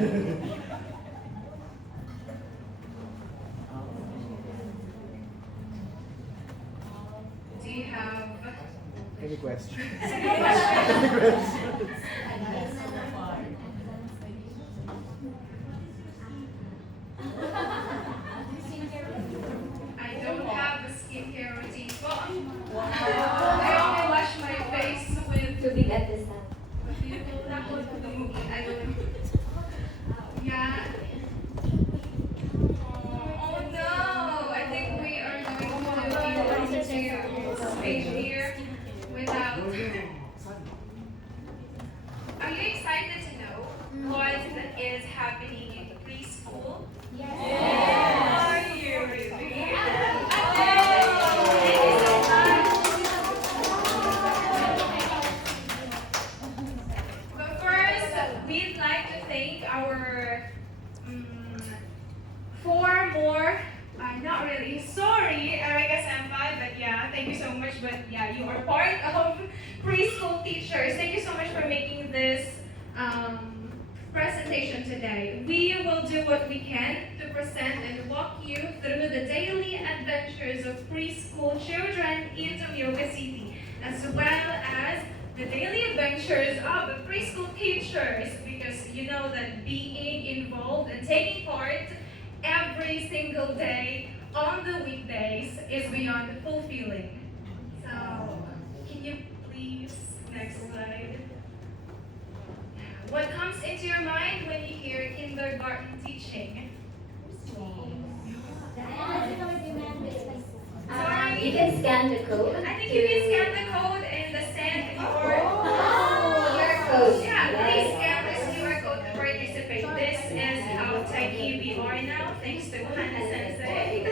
Do you have Any questions? any questions? I don't have a skincare routine. Well, I only wash my face with To be at the sun. what do you call that one? I don't know. Yeah. Oh no! I think we are going to stage here without. Are you excited to know what is happening in preschool? Are you really? Thank you so much. But first, we'd like to thank our four more. Not really. Sorry, Erica Senpai, but yeah, thank you so much. But yeah, you are part of preschool teachers. Thank you so much for making this presentation today. We will do what we can to present and walk you through the daily adventures of preschool children in Tomioka City, as well as the daily adventures of the preschool teachers, because you know that being involved and taking part every single day on the weekdays is beyond fulfilling. So, can you please, next slide. What comes into your mind when you hear kindergarten teaching? Sorry? You can scan the code. I think you can scan the code and send your QR code. yeah, please scan this QR code to participate. This is how techy we are now, thanks to Hannah Sensei.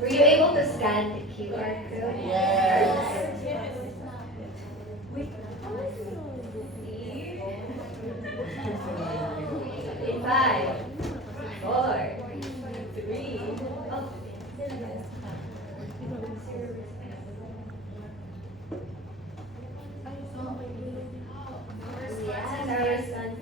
Were you able to scan the QR code? Yes. In 5, 4, 3. Oh. Yes, our response.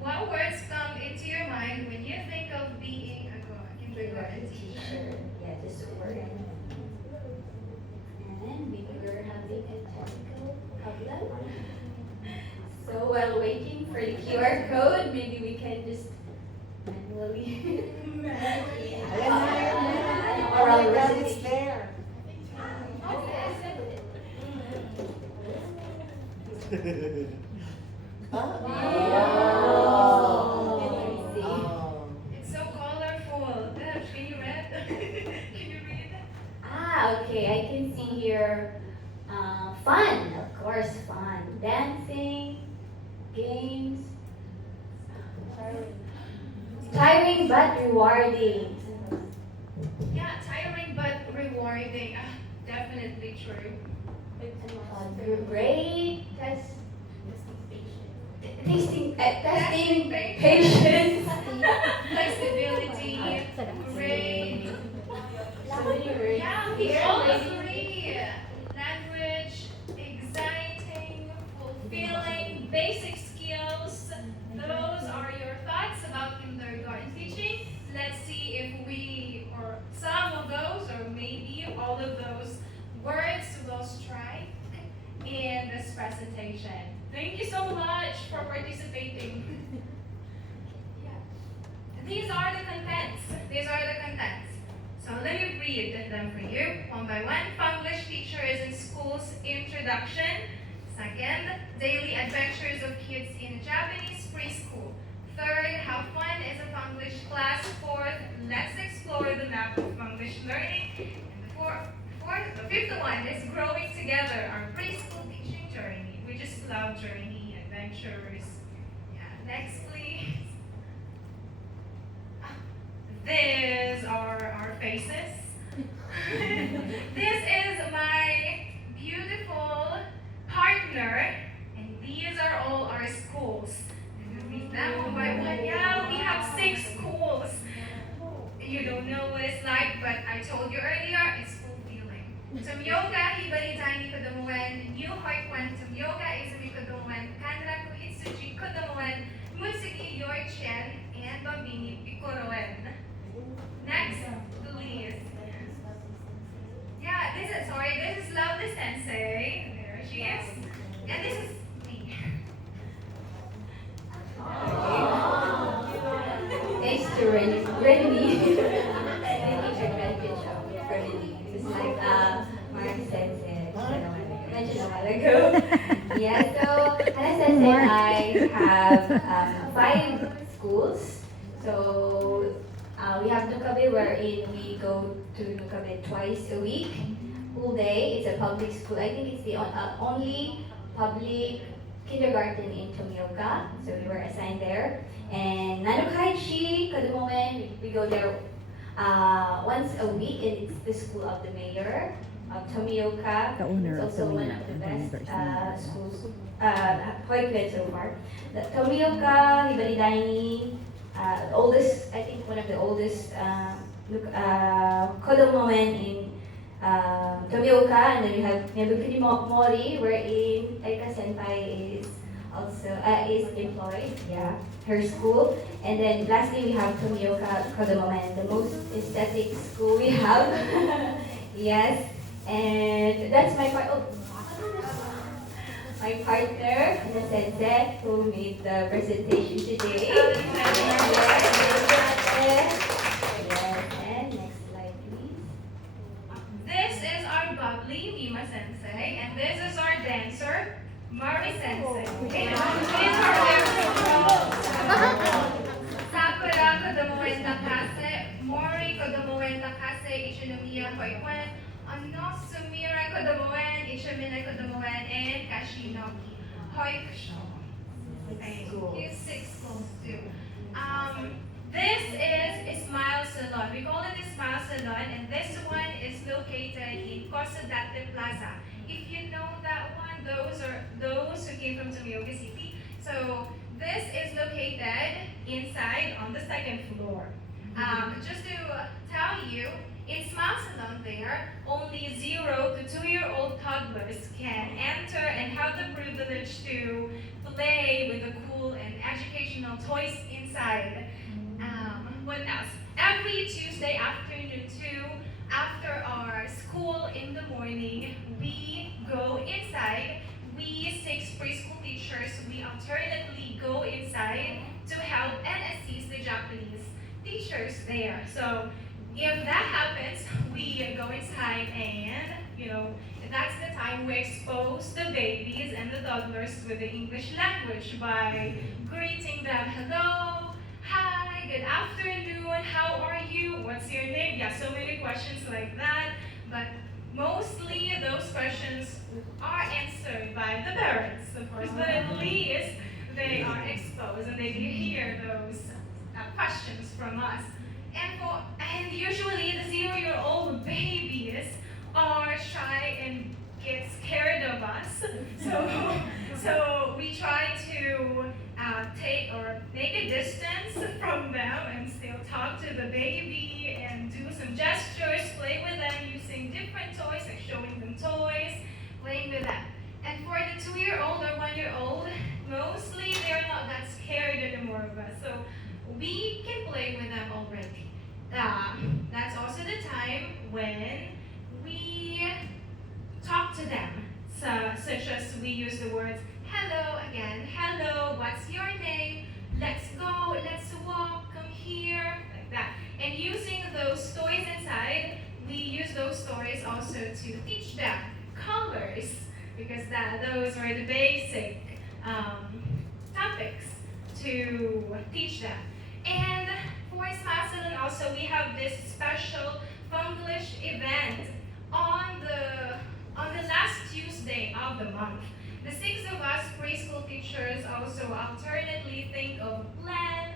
What words come into your mind when you think of being a kindergarten teacher? Yeah, just a word. And maybe we're having a technical problem. So while waiting for the QR code, maybe we can just manually. Oh my God, it's there. It's so colorful. Deb, can you read? Can you read? Okay, I can see here. Fun, of course, fun. Dancing, games. Tiring but rewarding. Yeah, tiring but rewarding. Definitely true. Great testing Testing patience. Flexibility. Great. Yeah, we all agree. Language, exciting, fulfilling, basic skills. Those are your thoughts about kindergarten teaching. Let's see if we, or some of those, or maybe all of those words will strike in this presentation. Thank you so much for participating. These are the contents. These are the contents. So let me read them for you one by one. Funglish teachers in schools introduction. Second, daily adventures of kids in Japanese preschool. Third, how fun is a Funglish class. Fourth, let's explore the map of Funglish learning. And the fifth one is growing together, our preschool teaching journey. We just love journey, adventures. Yeah, next please. These are our faces. This is my beautiful partner, and these sorry, this is Lovely Sensei. There she is. And this is me. Thanks to Rennie. Thank you, Jack. Good job for Rennie. It's like Mark Sensei. Mentioned a while ago. Yeah, so Hannah Sensei and I have 5 schools. So we have Nukabe wherein we go to Nukabe twice a week, full day. It's a public school. I think it's the only public kindergarten in Tomioka. So we were assigned there. And Nanukaichi, Kadumomen, we go there once a week, and it's the school of the mayor of Tomioka. The owner It's of also the one mayor of the of the best university. schools, Hoikuen so far. The Tomioka, Hibaridaini, oldest, I think one of the oldest Kodomomen in Tomioka, and then we have Miyabukuri Mori, wherein Aika Senpai is also is employed, yeah, her school. And then lastly, we have Tomioka Kodomomen, the most aesthetic school we have. Yes, and that's my part. Oh, my partner, Hannah Sensei, who made the presentation today. Yes, and next slide, please. This is our bubbly Mima Sensei, and this is our dancer, Mari Sensei. And these are their Sakura Kodomoen Nakase, Mori Kodomoen Nakase, Ichinomiya Hoikuen, Ano Sumira Kodomoen, Ichimine Kodomoen, and Kashinoki Hoikusho. Thank you. 6 schools too. This is a Smile Salon. We call it a Smile Salon, and this one is located in Cosadate Plaza. If you know that one, those are those who came from Tomioka City. So this is located inside on the 2nd floor. Just to tell you, in Smile Salon there, only 0 to 2-year-old toddlers can enter and have the privilege to play with the cool and educational toys inside. What else? Every Tuesday afternoon too, after our school in the morning, we go inside. We 6 preschool teachers, we alternately go inside to help and assist the Japanese teachers there. So if that happens, we go inside and, that's the time we expose the babies and the toddlers with the English language by greeting them, hello, hi, good afternoon, how are you, what's your name? Yeah, so many questions like that, but mostly those questions are answered by the parents, of course, but at least they are exposed and they can hear those questions from us. And usually the 0-year-old babies are shy and get scared of us. So we try to take or make a distance from them and still talk to the baby and do some gestures, play with them using different toys, like showing them toys, playing with them. And for the 2-year-old or 1-year-old, mostly they're not that scared anymore of us. So we can play with them already. That's also the time when we talk to them, such as we use the words hello again, hello, what's your name, let's go, let's walk, come here, like that. And using those toys inside, we use those toys also to teach them colors, because those are the basic topics to teach them. And for Smile Salon also, we have this special Funglish event on the last Tuesday of the month. The 6 of us preschool teachers also alternately think of plan,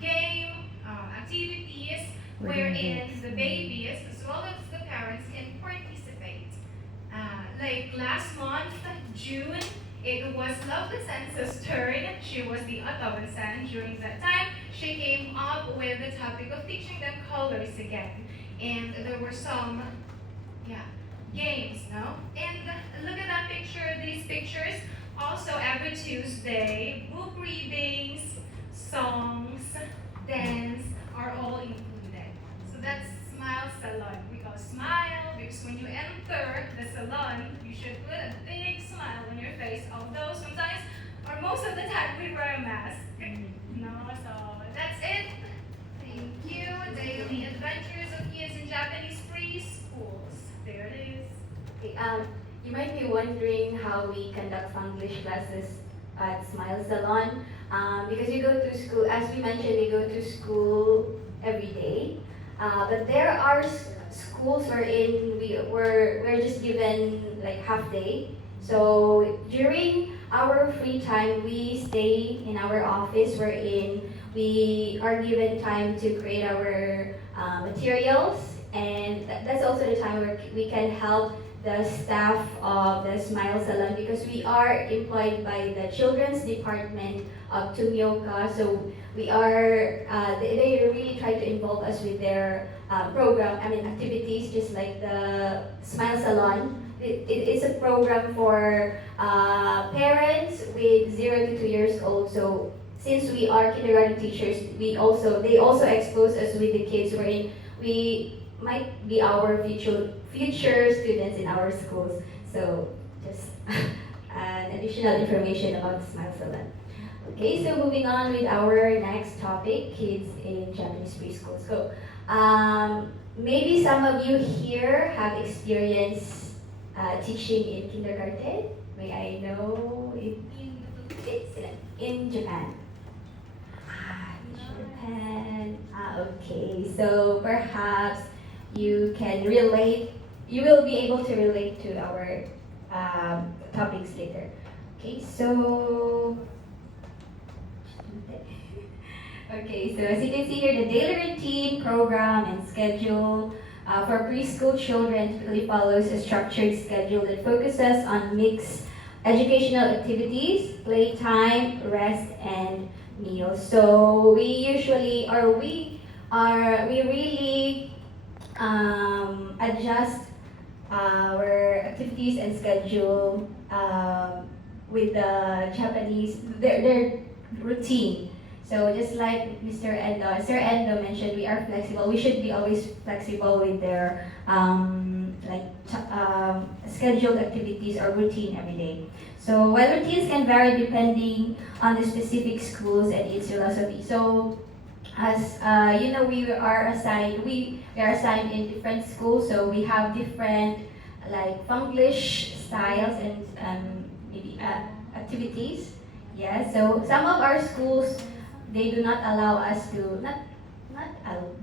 game, activities, wherein the babies as well as the parents can participate. Like last month, June, it was Lovely Sense's turn. She was the Ottawa-san during that time. She came up with the topic of teaching them colors again. And there were some, games, no? And look at that picture, these pictures. Also, every Tuesday, book readings, songs, dance are all included. So that's Smile Salon. We call Smile because when you enter after the salon, you should put a big smile on your face, although sometimes, or most of the time, we wear a mask. No, so that's it. Thank you. Daily Adventures of Kids in Japanese Preschools. There it is. Okay, you might be wondering how we conduct English classes at Smile Salon. Because we go to school, as we mentioned, we go to school every day. But there are schools wherein we're just given like half day. So during our free time, we stay in our office wherein we are given time to create our materials, and that's also the time where we can help the staff of the Smile Salon because we are employed by the children's department of Tumioka. So we are, they really try to involve us with their activities, just like the Smile Salon. It's a program for parents with 0 to 2 years old. So since we are kindergarten teachers, they also expose us with the kids wherein we might be our future students in our schools. So just an additional information about Smile Salon. Okay, so moving on with our next topic, kids in Japanese preschool. So maybe some of you here have experience teaching in kindergarten. May I know if it's in Japan? Japan. Okay, so perhaps you can relate, you will be able to relate to our topics later. Okay, so okay, so as you can see here, the daily routine, program, and schedule for preschool children typically follows a structured schedule that focuses on mixed educational activities, playtime, rest, and meals. So we really adjust our activities and schedule with the Japanese, their routine. So just like Sir Endo mentioned, we are flexible. We should be always flexible with their scheduled activities or routine every day. So while routines can vary depending on the specific schools and its philosophy. So as you know, we are assigned in different schools. So we have different like Funglish styles and maybe activities. Yeah. So some of our schools, they do not allow us to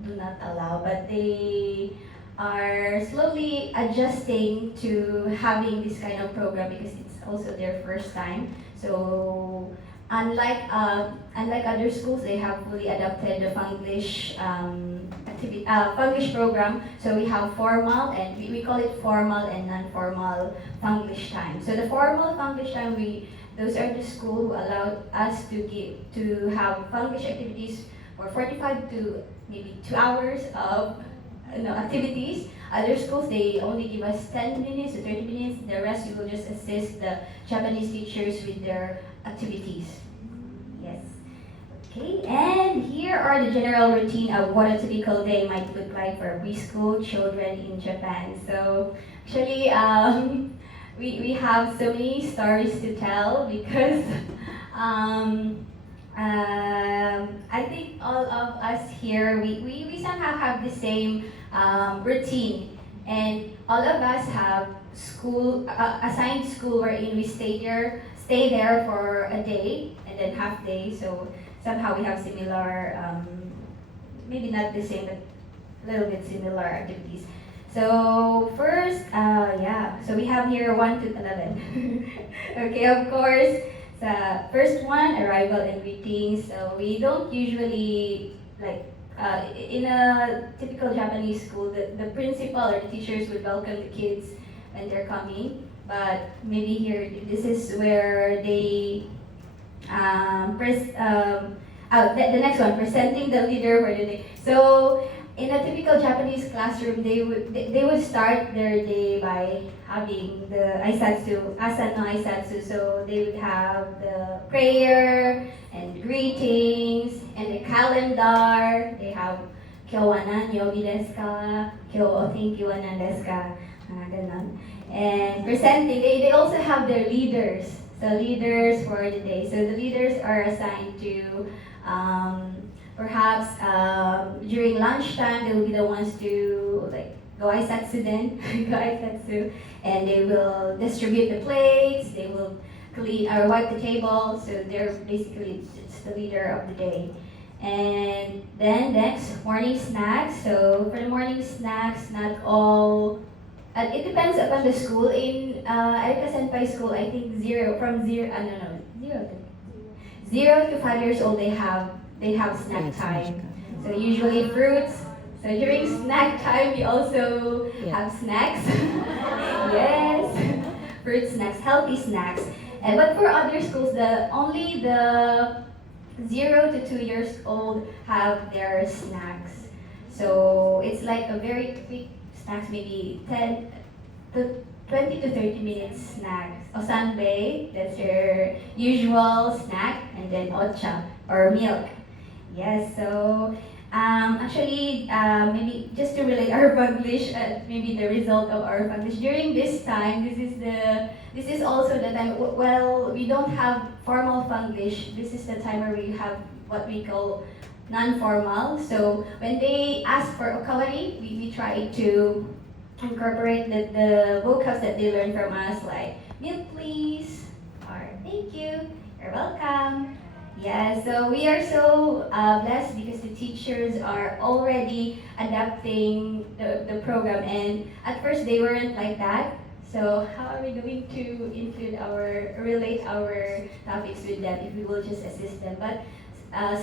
do not allow, but they are slowly adjusting to having this kind of program because it's also their first time. So unlike other schools, they have fully adopted the Funglish Funglish program. So we have formal and we call it formal and non-formal Funglish time. So the formal Funglish time, those are the school who allowed us to have Funglish activities for 45 to maybe 2 hours of activities. Other schools, they only give us 10 minutes to 30 minutes. The rest, you will just assist the Japanese teachers with their activities. Yes. Okay, and here are the general routine of what a typical day might look like for preschool children in Japan. So actually, we have so many stories to tell because I think all of us here, we somehow have the same routine, and all of us have assigned school wherein we stay there for a day and then half day. So somehow we have similar, maybe not the same, but a little bit similar activities. So first, so we have here 1 to 11. Okay, of course, the first one, arrival and greetings. So we don't usually, in a typical Japanese school, the principal or the teachers would welcome the kids when they're coming. But maybe here, this is where they, the next one, presenting the leader for the day. So in a typical Japanese classroom, they would start their day by having the asano aisatsu. So they would have the prayer and greetings and the calendar. They have kyo wa nan yobi desu ka? Kyo o tenki wa nan desu ka? Ganon. And presenting, they also have their leaders. So leaders for the day. So the leaders are assigned to perhaps during lunchtime, they will be the ones to like go aisatsu then, go aisatsu, and they will distribute the plates, they will clean or wipe the table, so they're basically just the leader of the day. And then next, morning snacks. So for the morning snacks, not all, it depends upon the school. In Erika Senpai school, I think zero to 5 years old, they have snack time. So usually fruits. So during snack time, we also have snacks. Yes, fruit snacks, healthy snacks. And but for other schools, only the 0 to 2 years old have their snacks. So it's like a very quick snacks, maybe 10 to 20 to 30 minutes snacks. Osanbe, that's your usual snack, and then ocha or milk. Yes, so maybe just to relate our English, maybe the result of our English during this time. This is also the time. Well, we don't have formal English. This is the time where we have what we call non-formal. So when they ask for okawari, we try to incorporate the vocabs that they learn from us, like milk please, or thank you, you're welcome. Yeah, so we are so blessed because the teachers are already adapting the program, and at first they weren't like that. So how are we going to relate our topics with them if we will just assist them? But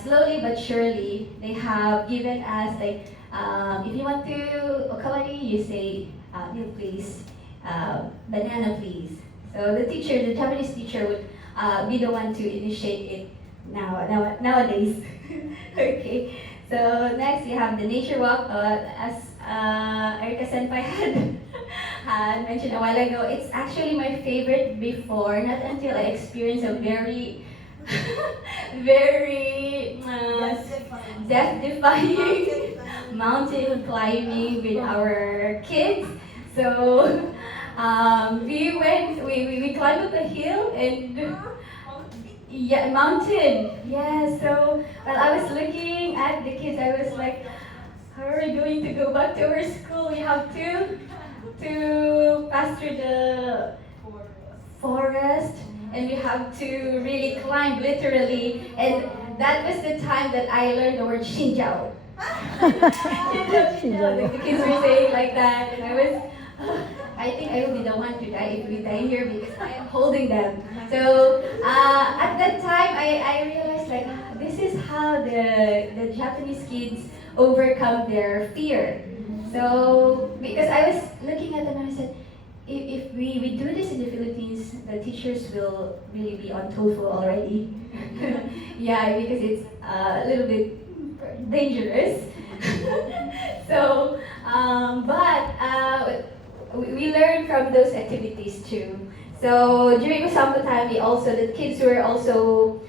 slowly but surely, they have given us like, if you want to okawari, you say milk please, banana please. So the Japanese teacher would be the one to initiate it nowadays. Okay. So next we have the nature walk. As Erika Senpai had mentioned a while ago, it's actually my favorite before, not until I experienced a very, very death-defying mountain climbing with our kids. So we climbed up a hill and yeah, mountain. Yeah, so while I was looking at the kids, I was like, how are we going to go back to our school? We have to pass through the forest, and we have to really climb literally. And that was the time that I learned the word Shinjao. Shinjao, like the kids were saying like that, and I think I will be the one to die if we die here because I am holding them. So at that time, I realized like this is how the Japanese kids overcome their fear. So because I was looking at them and I said, if we do this in the Philippines, the teachers will really be on TOEFL already. Yeah, because it's a little bit dangerous. So, but we learn from those activities too. So during summer time, the kids would also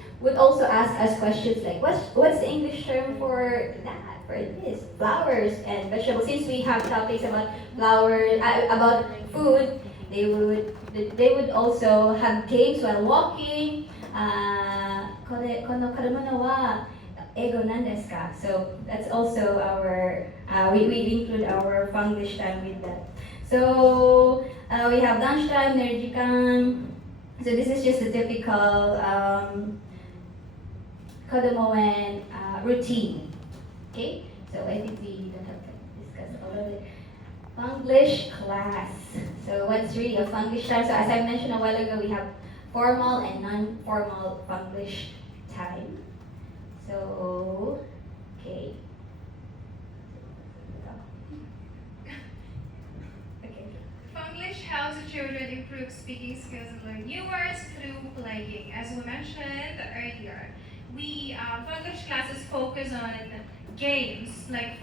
ask us questions like, what's the English term for that, for this, flowers and vegetables. Since we have topics about flowers, about food, they would also have games while walking. Kono karumono wa ego nan desu ka? So that's also we include our English time with that. So we have lunchtime, nerjikan. So this is just a typical kodomoen routine. Okay, so I think we don't have to discuss all of it. English class. So what's really a English time? So as I mentioned a while ago, we have formal and non-formal English time. So, okay. English helps the children improve speaking skills and learn new words through playing. As we mentioned earlier, English classes focus on games. Like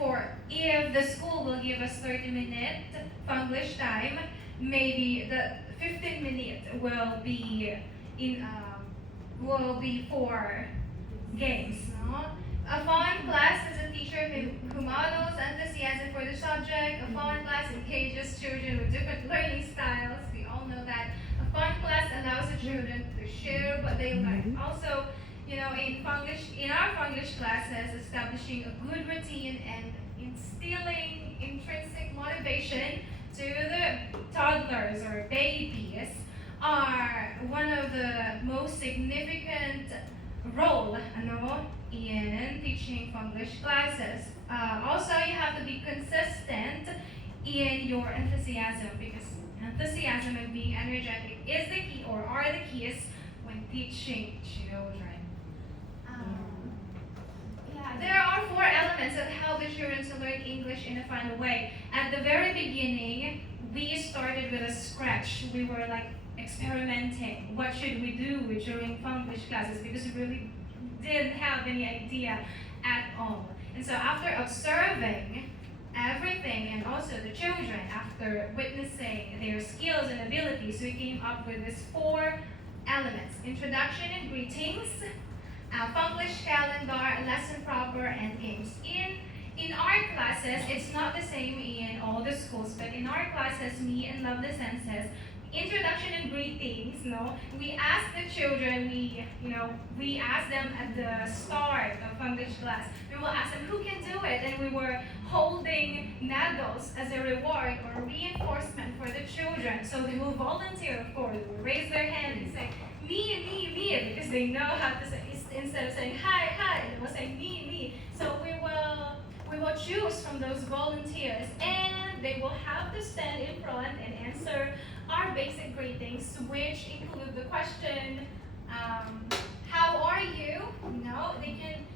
if the school will give us 30-minute English time, maybe the 15 minutes will be for games, no? A fun class is a teacher who models enthusiasm for the subject. A fun class engages children with different learning styles. We all know that. A fun class allows the children to share what they learn. Also, in our Funglish classes, establishing a good routine and instilling intrinsic motivation to the toddlers or babies are one of the most significant role in teaching Funglish classes. Also, you have to be consistent in your enthusiasm because enthusiasm and being energetic is the key or are the keys when teaching children. There are 4 elements that help the children to learn English in a fun way. At the very beginning, we started with a scratch. We were like experimenting. What should we do during Funglish classes? Because we really didn't have any idea at all. And so after observing everything and also the children, after witnessing their skills and abilities, we came up with these 4 elements: introduction and greetings, Funglish calendar, lesson proper, and games. In our classes, it's not the same in all the schools, but in our classes, me and Love the Senses, introduction and greetings, we ask the children, we ask them at the start of Funglish class, we will ask them who can do it, and we were holding medals as a reward or reinforcement for the children. So they will volunteer, of course, they will raise their hand and say, me, because they know how to say, instead of saying hi, they will say me. So we will choose from those volunteers, and they will have to stand in front and answer our basic greetings, which include the question, how are you? They can,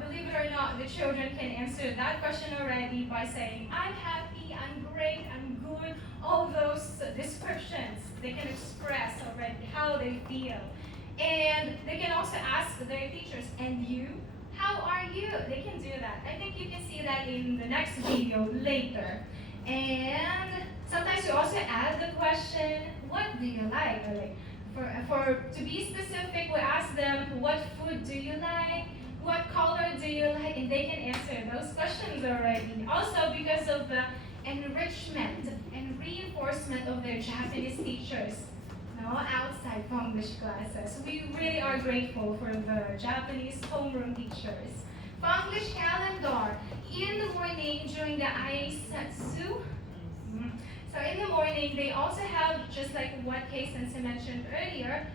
believe it or not, the children can answer that question already by saying, I'm happy, I'm great, I'm good, all those descriptions. They can express already how they feel. And they can also ask their teachers, and you? How are you? They can do that. I think you can see that in the next video later. And sometimes you also add the question, what do you like? Or to be specific, we ask them, what food do you like? What color do you like? And they can answer those questions already. Also, because of the enrichment and reinforcement of their Japanese teachers outside Funglish classes. We really are grateful for the Japanese homeroom teachers. Funglish calendar. In the morning during the Aisatsu, so in the morning they also have, just like what Kei-sensei mentioned earlier,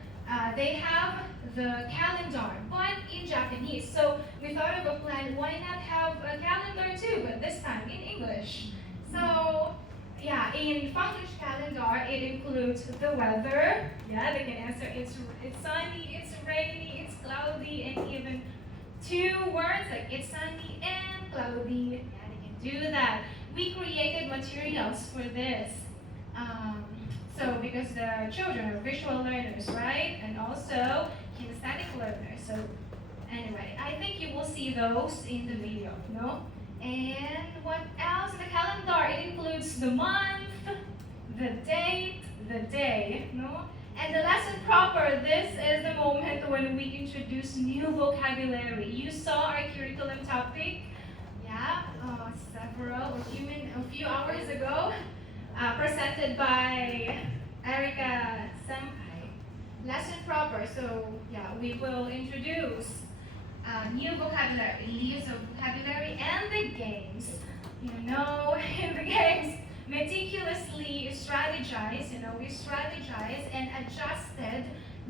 they have the calendar, but in Japanese. So we thought of a plan, why not have a calendar too, but this time in English. So in Funglish calendar, it includes the weather. They can answer it's sunny, it's rainy, it's cloudy, and even 2 words like it's sunny and cloudy. They can do that. We created materials for this. So because the children are visual learners, right? And also kinesthetic learners. So anyway, I think you will see those in the video, And what else in the calendar? It includes the month, the date, the day, And the lesson proper, this is the moment when we introduce new vocabulary. You saw our curriculum topic, a few hours ago, presented by Erika Senpai. Lesson proper, so we will introduce new vocabulary, leaves of vocabulary, and the games. In the games, meticulously strategize, we strategize and adjusted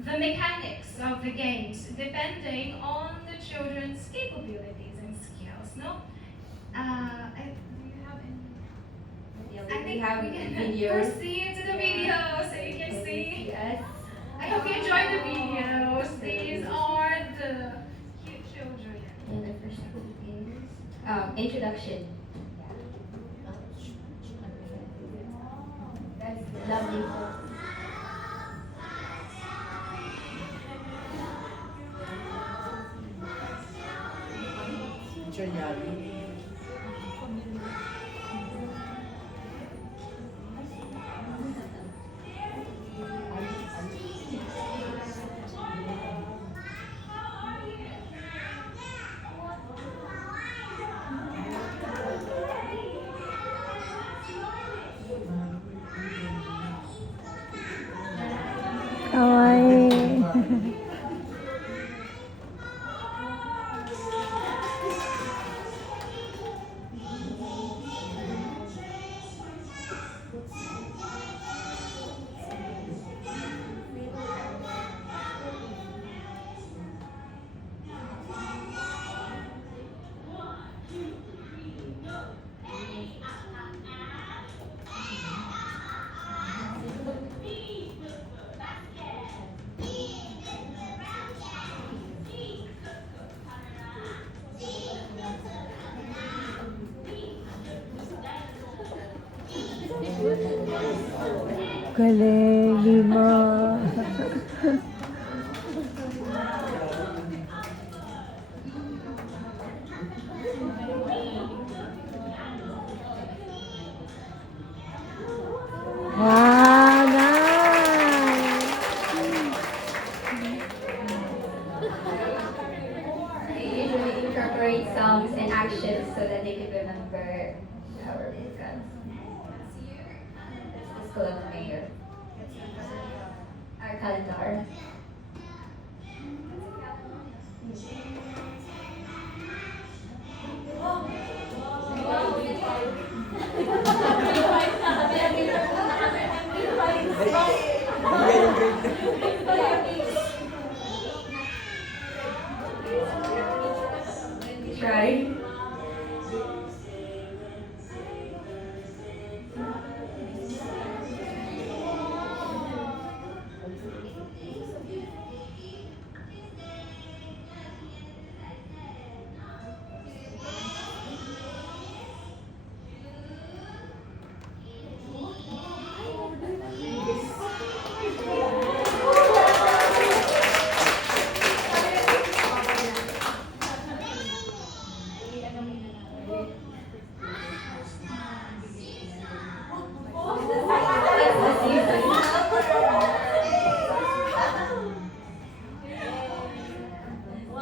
the mechanics of the games depending on the children's capabilities and skills, do you have any? I think have we can videos. proceed to the video so you can see. Yes. I hope you enjoyed the videos. These are the cute children. And the first one is introduction. That's lovely. Teacher Yali. Galing, Lima. Wow, nice. I usually incorporate songs and actions so that they can remember our programs. It's the School of the Mayor. Our calendar. Try.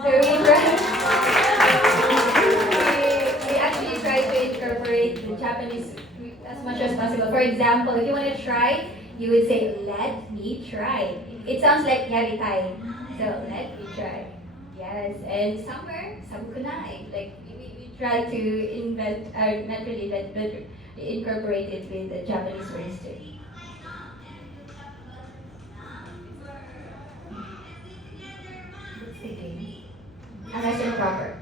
So we actually try to incorporate the Japanese as much as possible. For example, if you want to try, you would say, "Let me try." It sounds like yaritai. So let me try. Yes, and somewhere, sabukunai. Like we try to invent, not really invent, but incorporate it with the Japanese words too. It's the game. Unless you're proper.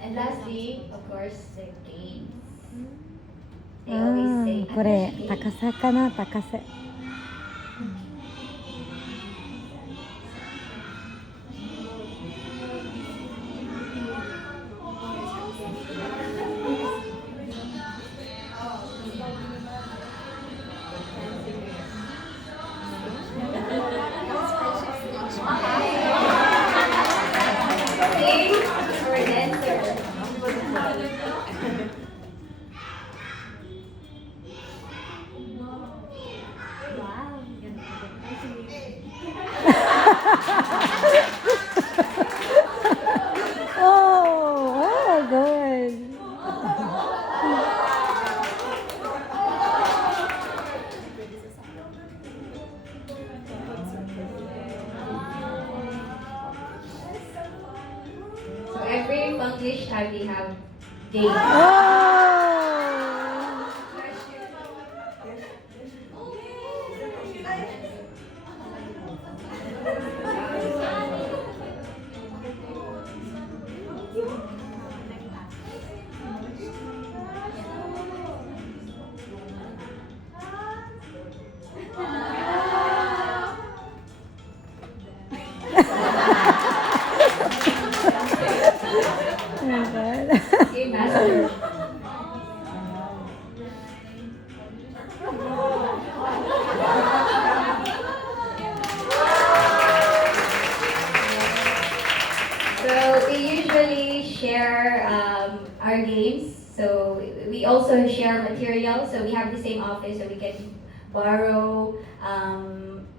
And lastly, of course, the games. They always say, これ、高さかな、高さ。Sing or dancer. Oh, good. So every English time we have games. Oh. our games. So we also share material. So we have the same office, so we can borrow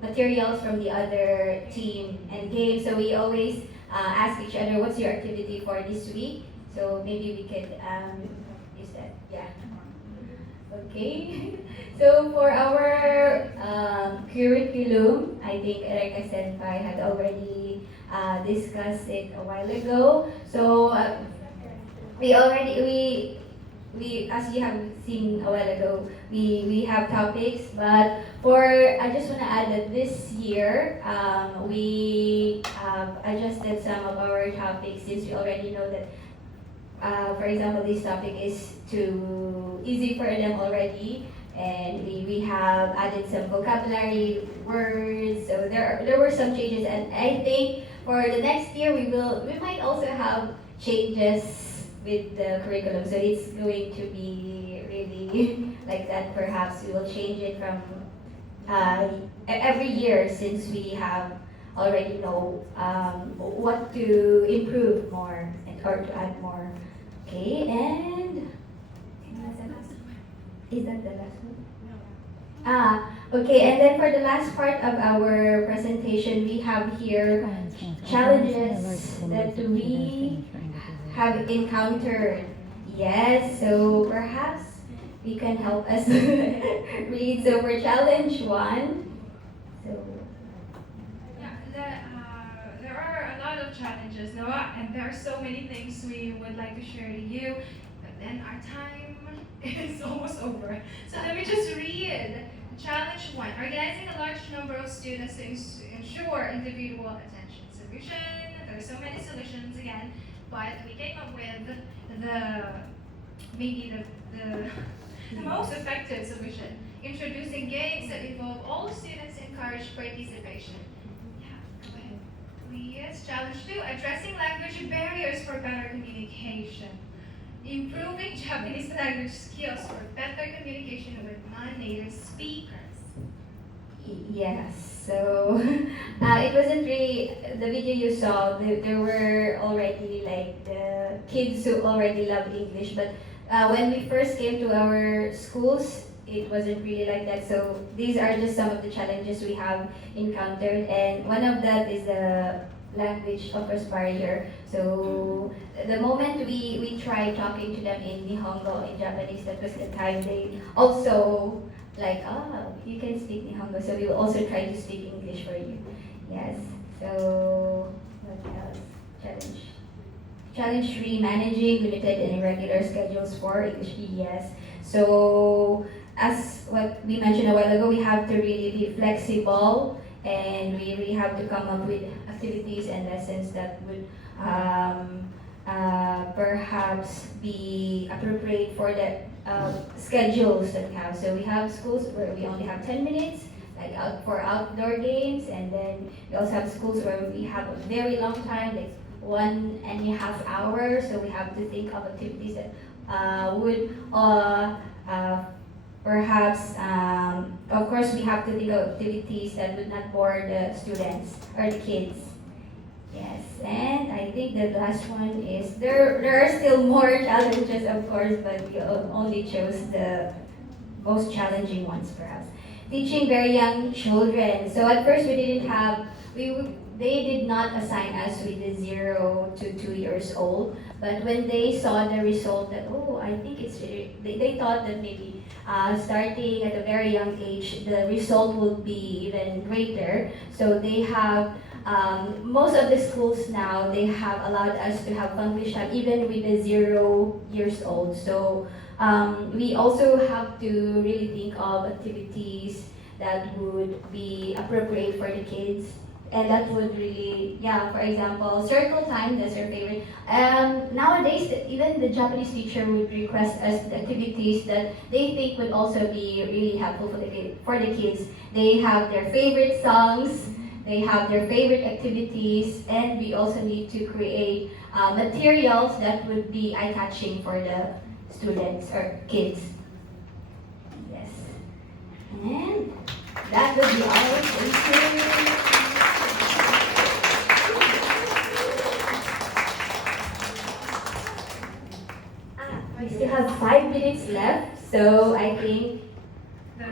materials from the other team and games. So we always ask each other, "What's your activity for this week?" So maybe we could use that. Yeah. Okay. So for our curriculum, I think Erika Senpai had already discussed it a while ago. So we as you have seen a while ago, we have topics, but I just want to add that this year we have adjusted some of our topics since we already know that for example, this topic is too easy for them already, and we have added some vocabulary words. So there were some changes, and I think for the next year we might also have changes with the curriculum. So it's going to be really like that. Perhaps we will change it from every year since we have already know what to improve more or to add more. Okay, and is that the last one? Okay, and then for the last part of our presentation, we have here challenges that we have encountered. Yes, so perhaps you can help us read. So for challenge 1, so Yeah, there are a lot of challenges, Noah, and there are so many things we would like to share to you, but then our time is almost over. So let me just read. Challenge 1, organizing a large number of students to ensure individual attention. Solution, there are so many solutions again, but we came up with the most effective solution. Introducing games that involve all students, encourage participation. Yeah, go ahead. Please. Challenge 2, addressing language barriers for better communication. Improving Japanese language skills for better communication with non-native speakers. yes, so it wasn't really the video you saw. There were already like the kids who already love English, but when we first came to our schools, it wasn't really like that. So these are just some of the challenges we have encountered, and one of that is the language of course barrier. So the moment we tried talking to them in Nihongo, in Japanese, that was the time they also like, you can speak Nihongo, so we will also try to speak English for you. Yes. So what else? Challenge 3, managing limited and irregular schedules for English PES. So as what we mentioned a while ago, we have to really be flexible, and we really have to come up with activities and lessons that would perhaps be appropriate for the schedules that we have. So we have schools where we only have 10 minutes, like for outdoor games, and then we also have schools where we have a very long time, like 1.5 hours. So we have to think of activities that would perhaps, of course, we have to think of activities that would not bore the students or the kids. Yes, and I think the last one is, there are still more challenges, of course, but we only chose the most challenging ones, perhaps. Teaching very young children. So at first we didn't have, they did not assign us with the 0 to 2 years old, but when they saw the result that, I think it's really, they thought that maybe starting at a very young age, the result would be even greater. So they have, most of the schools now, they have allowed us to have English time even with the 0 years old. So we also have to really think of activities that would be appropriate for the kids. And that would really, for example, circle time, that's our favorite. Nowadays, even the Japanese teacher would request us the activities that they think would also be really helpful for the kids. They have their favorite songs, they have their favorite activities, and we also need to create materials that would be eye-catching for the students or kids. Yes. And that would be all. Thank you. We still have 5 minutes left, so I think The